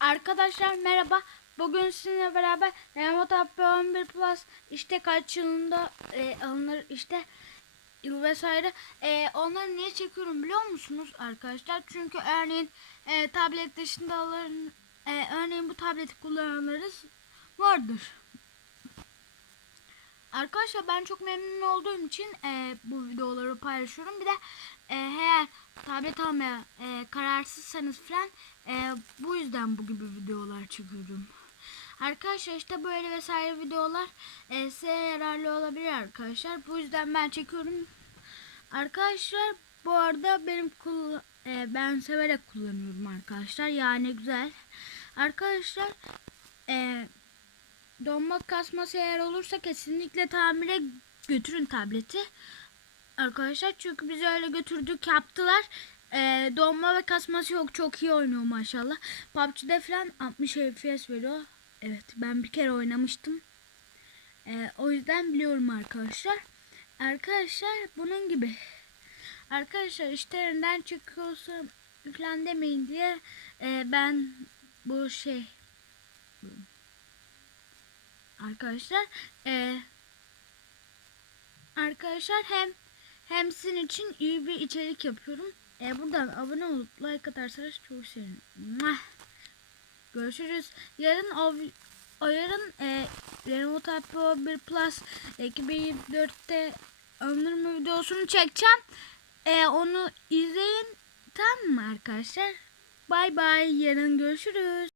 Arkadaşlar merhaba. Bugün sizinle beraber Remote App 11 Plus işte kaç yılında e, alınır işte yıl vesaire. E, onları niye çekiyorum biliyor musunuz arkadaşlar? Çünkü örneğin e, tablet dışında alın, e, örneğin bu tableti kullananlarız vardır. Arkadaşlar ben çok memnun olduğum için e, bu videoları paylaşıyorum. Bir de e, eğer tablet almaya e, kararsızsanız falan e, bu yüzden bu gibi videolar çekiyorum. Arkadaşlar işte böyle vesaire videolar e, size yararlı olabilir arkadaşlar. Bu yüzden ben çekiyorum. Arkadaşlar bu arada benim kull- e, ben severek kullanıyorum arkadaşlar. Yani güzel. Arkadaşlar e, donma kasması eğer olursa kesinlikle tamire götürün tableti. Arkadaşlar çünkü biz öyle götürdük yaptılar. Ee, donma ve kasması yok çok iyi oynuyor maşallah. PUBG'de falan 60 FPS veriyor. Evet ben bir kere oynamıştım. Ee, o yüzden biliyorum arkadaşlar. Arkadaşlar bunun gibi. Arkadaşlar işte elinden çıkıyorsa falan demeyin diye e, ben bu şey arkadaşlar e, arkadaşlar hem hem sizin için iyi bir içerik yapıyorum. E, buradan abone olup like atarsanız çok sevinirim. Görüşürüz. Yarın o yarın e, Lenovo Tab 11 Plus 2024'te ömrüm videosunu çekeceğim. E, onu izleyin. Tamam mı arkadaşlar? Bay bay. Yarın görüşürüz.